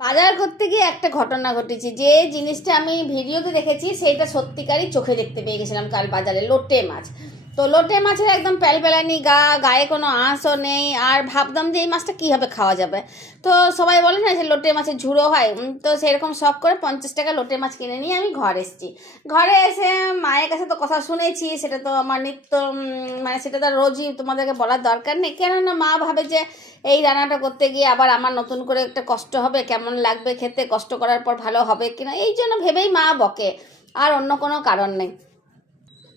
বাজার করতে গিয়ে একটা ঘটনা ঘটেছে। যে জিনিসটা আমি ভিডিওতে দেখেছি সেইটা সত্যিকারই চোখে দেখতে পেয়ে গেছিলাম কাল বাজারে। লোটে মাছ, তো লোটে মাছের একদম প্যালপ্যালানি গায়ে কোনো আঁশও নেই। আর ভাবতাম যে এই মাছটা কীভাবে খাওয়া যাবে। তো সবাই বলে না যে লোটে মাছের ঝুড়ো হয়, তো সেরকম শখ করে 50 টাকা লোটে মাছ কিনে নিয়ে আমি ঘরে এসেছি। ঘরে এসে মায়ের কাছে তো কথা শুনেছি, সেটা তো আমার নিত্য মানে সেটা তো রোজই তোমাদেরকে বলার দরকার নেই। কেননা মা ভাবে যে এই রান্নাটা করতে গিয়ে আবার আমার নতুন করে একটা কষ্ট হবে, কেমন লাগবে খেতে, কষ্ট করার পর ভালো হবে কিনা, এই জন্য ভেবেই মা বকে, আর অন্য কোনো কারণ নেই।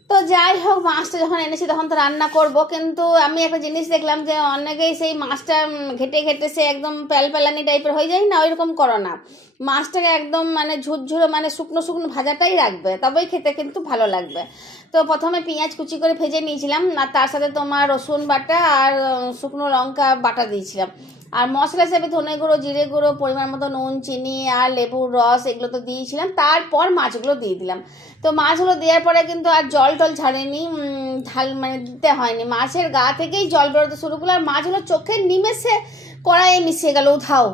তো যাই হোক, মাছটা যখন এনেছি তখন তো রান্না করব, কিন্তু আমি একটা জিনিস দেখলাম যে অনেকেই সেই মাছটা ঘেটে ঘেটে সে একদম প্যালপ্যালানি টাইপের হয়ে যায় না, ওইরকম করো না। মাছটাকে একদম মানে ঝুরঝুরো মানে শুকনো শুকনো ভাজাটাই রাখবে, তবেই খেতে কিন্তু ভালো লাগবে। তো প্রথমে পেঁয়াজ কুচি করে ভেজে নিয়েছিলাম, আর তার সাথে তোমার রসুন বাটা আর শুকনো লঙ্কা বাটা দিয়েছিলাম। আর মশলা হিসেবে ধনে গুঁড়ো, জিরে গুঁড়ো, পরিমাণ মতো নুন, চিনি আর লেবুর রস এগুলো তো দিয়েছিলাম। তারপর মাছগুলো দিয়ে দিলাম। তো মাছগুলো দেওয়ার পরে কিন্তু আর জল টল ছাড়েনি, ঝাল মানে দিতে হয়নি। মাছের গা থেকেই জল বেরোতে শুরু করলো, আর মাছগুলো চোখের নিমেষে কড়াইয়ে মিশিয়ে গেল উধাও।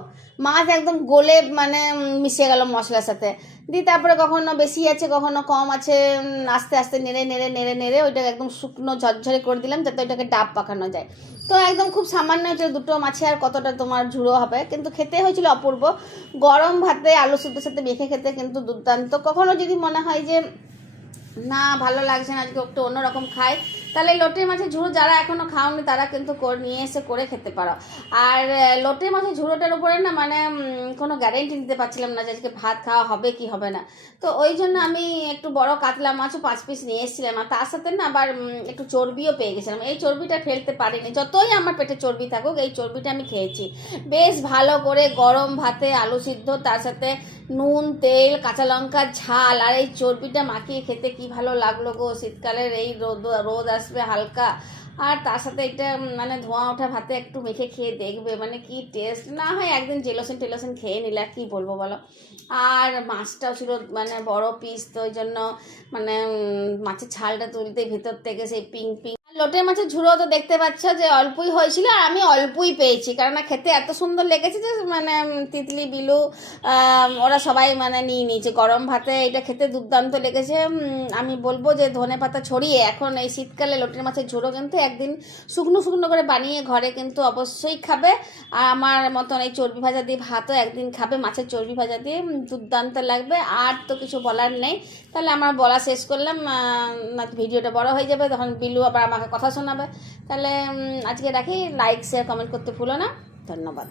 মাছ একদম গলে মানে মিশিয়ে গেল মশলার সাথে। দিয়ে তারপরে কখনো বেশি আছে কখনো কম আছে, আস্তে আস্তে নেড়ে নেড়ে নেড়ে নেড়ে ওইটাকে একদম শুকনো ঝরঝরে করে দিলাম, যাতে ওইটাকে ডাব পাকানো যায়। তো একদম খুব সামান্য হয়েছিল, দুটো মাছে আর কতটা তোমার ঝুড়ো হবে, কিন্তু খেতে হয়েছিল অপূর্ব। গরম ভাতে আলু সিদ্ধর সাথে মেখে খেতে কিন্তু দুর্দান্ত। কখনো যদি মনে হয় যে না ভালো লাগছে না, আজকে একটু অন্যরকম খাই, তাহলে লোটে মাছের ঝুড়ো যারা এখনও খাওনি তারা কিন্তু নিয়ে এসে করে খেতে পারো। আর লোটে মাছের ঝুড়োটার উপরে না মানে কোনো গ্যারেন্টি দিতে পারছিলাম না যে আজকে ভাত খাওয়া হবে কি হবে না। তো ওই জন্য আমি একটু বড় কাতলা মাছও 5 পিস নিয়ে এসেছিলাম, আর তার সাথে না আবার একটু চর্বিও পেয়ে গেছিলাম। এই চর্বিটা ফেলতে পারিনি, যতই আমার পেটে চর্বি থাকুক এই চর্বিটা আমি খেয়েছি। বেশ ভালো করে গরম ভাতে আলু সিদ্ধ, তার সাথে নুন, তেল, কাঁচা লঙ্কার ঝাল আর এই চর্বিটা মাখিয়ে খেতে কি ভালো লাগলো গো। শীতকালের এই রোদ আসবে হালকা, আর তার সাথে এটা মানে ধোঁয়া ওঠা ভাতে একটু মেখে খেয়ে দেখবে মানে কি টেস্ট। না হয় একদিন জেলোসিন টেলোসিন খেয়ে নিলে আর কি বলবো বলো। আর মাছটাও ছিল মানে বড় পিস, তো ওই জন্য মানে মাছের ছালটা তুলতে ভিতর থেকে সেই পিং পিং। লোটে মাছের ঝুড়ো তো দেখতে পাচ্ছ যে অল্পই হয়েছিল, আর আমি অল্পই পেয়েছি, কেননা খেতে এত সুন্দর লেগেছে যে মানে তিতলি, বিলু ওরা সবাই মানে নিয়ে নিয়েছে। গরম ভাতে এটা খেতে দুর্দান্ত লেগেছে। আমি বলবো যে ধনে পাতা ছড়িয়ে এখন এই শীতকালে লোটে মাছের ঝুড়ো কিন্তু একদিন শুকনো শুকনো করে বানিয়ে ঘরে কিন্তু অবশ্যই খাবে। আর আমার মতন এই চর্বি ভাজা দিয়ে ভাতও একদিন খাবে, মাছের চর্বি ভাজা দিয়ে দুর্দান্ত লাগবে। আর তো কিছু বলার নেই, তাহলে আমার বলা শেষ করলাম, না ভিডিওটা বড় হয়ে যাবে, তখন বিলু আবার আমাকে কথা শোনাবে। তাহলে আজকে রাখি, লাইক শেয়ার কমেন্ট করতে ভুলো না। ধন্যবাদ।